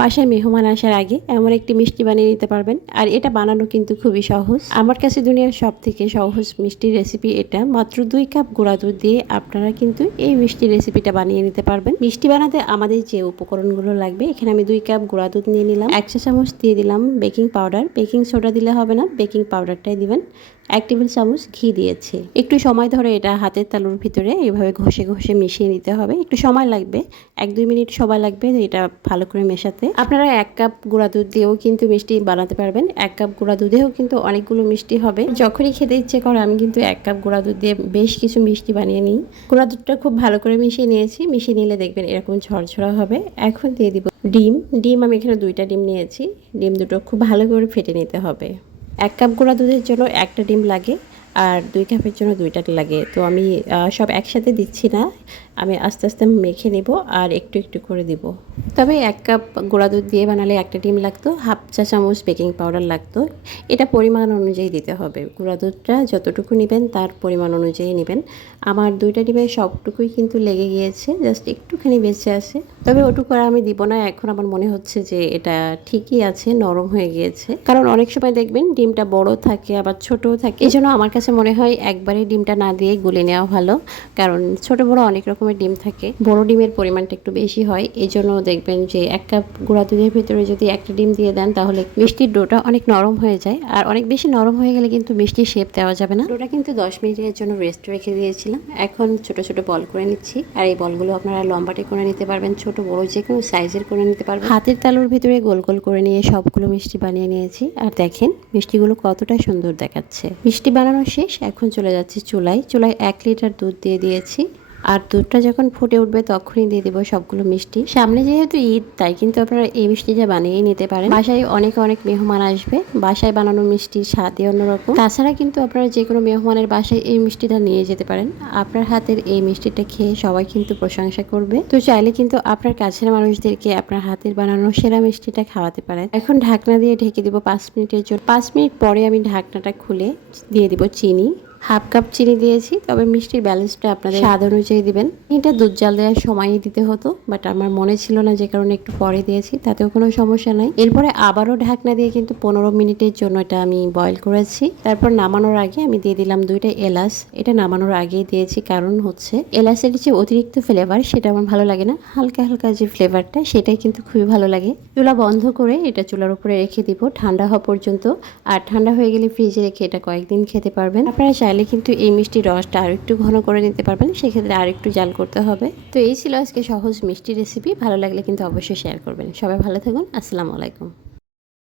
বাসায় মেহমান আসার আগে এমন একটি মিষ্টি বানিয়ে নিতে পারবেন। আর এটা বানানো কিন্তু খুবই সহজ। আমার কাছে দুনিয়ার সব থেকে সহজ মিষ্টি রেসিপি এটা। মাত্র দুই কাপ গুঁড়া দুধ দিয়ে আপনারা কিন্তু এই মিষ্টি রেসিপিটা বানিয়ে নিতে পারবেন। মিষ্টি বানাতে আমাদের যে উপকরণগুলো লাগবে, এখানে আমি দুই কাপ গুঁড়া দুধ নিয়ে নিলাম। এক চা চামচ দিয়ে দিলাম বেকিং পাউডার বেকিং সোডা দিলে হবে না বেকিং পাউডারটাই দিবেন। এক টেবিল চামচ ঘি দিয়েছি। একটু সময় ধরে এটা হাতের তালুর ভিতরে এভাবে ঘষে ঘষে মিশিয়ে নিতে হবে। একটু সময় লাগবে, এক দুই মিনিট সময় লাগবে এটা ভালো করে মেশাতে। আপনারা এক কাপ গুঁড়া দুধ দিয়েও কিন্তু মিষ্টি বানাতে পারবেন। এক কাপ গুঁড়া দুধেও কিন্তু অনেকগুলো মিষ্টি হবে। যখনই খেতে ইচ্ছে করে আমি কিন্তু এক কাপ গুঁড়া দুধ দিয়ে বেশ কিছু মিষ্টি বানিয়ে নিই। গুঁড়া দুধটা খুব ভালো করে মিশিয়ে নিয়েছি। মিশিয়ে নিলে দেখবেন এরকম ঝরঝরা হবে। এখন দিয়ে দিব ডিম। ডিম আমি এখানে দুইটা ডিম নিয়েছি। ডিম দুটো খুব ভালো করে ফেটে নিতে হবে। এক কাপ গুঁড়া দুধের জন্য একটা ডিম লাগে। আর দুই কাপের জন্য দুইটা লাগে। তো আমি সব একসাথে দিচ্ছি না। আমি আস্তে আস্তে মেখে নেব আর একটু একটু করে দিব। তবে এক কাপ গুঁড়া দুধ দিয়ে বানালে একটা ডিম লাগতো, হাফ চা চামচ বেকিং পাউডার লাগতো। এটা পরিমাণ অনুযায়ী দিতে হবে। গুঁড়া দুধটা যতটুকু নেবেন তার পরিমাণ অনুযায়ী নেবেন। আমার দুইটা ডিমে সবটুকুই কিন্তু লেগে গিয়েছে, জাস্ট একটুখানি বেঁচে আছে। তবে ওটুকু আর আমি দিব না। এখন আমার মনে হচ্ছে যে এটা ঠিকই আছে, নরম হয়ে গিয়েছে। কারণ অনেক সময় দেখবেন ডিমটা বড় থাকে, আবার ছোটও থাকে। এই জন্য আমার কাছে মনে হয় একবারে ডিমটা না দিয়ে গুলে নেওয়া ভালো, কারণ ছোট বড় অনেক রকমের ডিম থাকে। বড় ডিমের পরিমাণটা একটু বেশি হয় এই জন্য দেখবেন যে এক কাপ গুঁড়া দুধের ভিতরে যদি একটা ডিম দিয়ে দেন, তাহলে মিষ্টির ডোটা অনেক নরম হয়ে যায়। আর অনেক বেশি নরম হয়ে গেলে কিন্তু মিষ্টির শেপ দেওয়া যাবে না। ডোটা কিন্তু দশ মিনিটের জন্য রেস্ট রেখে দিয়েছিলাম। এখন ছোট ছোট বল করে নিচ্ছি, আর এই বলগুলো আপনারা লম্বাটে করে নিতে পারবেন, ছোট বড় যে কোনো সাইজের করে নিতে পারবেন। হাতের তালুর ভিতরে গোল গোল করে নিয়ে সবগুলো মিষ্টি বানিয়ে নিয়েছি। আর দেখেন, মিষ্টিগুলো কতটা সুন্দর দেখাচ্ছে। মিষ্টি বানানো শেষ এখন চলে যাচ্ছে চুলায়। চুলায় এক লিটার দুধ দিয়ে দিয়েছি। আর দুধটা যখন ফুটে উঠবে তখনই দিয়ে দেবো সবগুলো মিষ্টি। সামনে যেহেতু ঈদ, তাই কিন্তু আপনারা এই মিষ্টিটা বানিয়ে নিতে পারেন। বাসায় অনেক অনেক মেহমান আসবে। বাসায় বানানো মিষ্টির স্বাদই অন্যরকম। তাছাড়া কিন্তু আপনারা যে কোনো মেহমানের বাসায় এই মিষ্টিটা নিয়ে যেতে পারেন। আপনার হাতের এই মিষ্টিটা খেয়ে সবাই কিন্তু প্রশংসা করবে। তো চাইলে কিন্তু আপনার কাছের মানুষদেরকে আপনার হাতের বানানো সেরা মিষ্টিটা খাওয়াতে পারেন। এখন ঢাকনা দিয়ে ঢেকে দিব পাঁচ মিনিটের জন্য। পাঁচ মিনিট পরে আমি ঢাকনাটা খুলে দিয়ে দিব চিনি। হাফ কাপ চিনি দিয়েছি তবে মিষ্টির ব্যালেন্সটা আপনাদের স্বাদ অনুযায়ী দিবেন। এটা দুধ জাল দেওয়ার সময়ই দিতে হতো বাট আমার মনে ছিল না যে কারণে একটু পরে দিয়েছি তাতেও কোনো সমস্যা নাই। এরপরে আবারও ঢাকনা দিয়ে কিন্তু পনেরো মিনিটের জন্য এটা আমি বয়েল করেছি। তারপর নামানোর আগে আমি দিয়ে দিলাম দুইটা এলাচ। এটা নামানোর আগেই দিয়েছি কারণ হচ্ছে এলাচের যে অতিরিক্ত ফ্লেভার সেটা আমার ভালো লাগে না। হালকা হালকা যে ফ্লেভারটা সেটাই কিন্তু খুবই ভালো লাগে। চুলা বন্ধ করে এটা চুলার উপরে রেখে দিব ঠান্ডা হওয়া পর্যন্ত। আর ঠান্ডা হয়ে গেলে ফ্রিজে রেখে এটা কয়েকদিন খেতে পারবেন। আপনারা চাইলে কিন্তু এই মিষ্টি রসটা আর একটু ঘন করে নিতে পারবেন, সেক্ষেত্রে আর একটু জাল করতে হবে। তো এই ছিল আজকে সহজ মিষ্টি রেসিপি ভালো লাগলে কিন্তু অবশ্যই শেয়ার করবেন। সবাই ভালো থাকুন, আসসালামু আলাইকুম।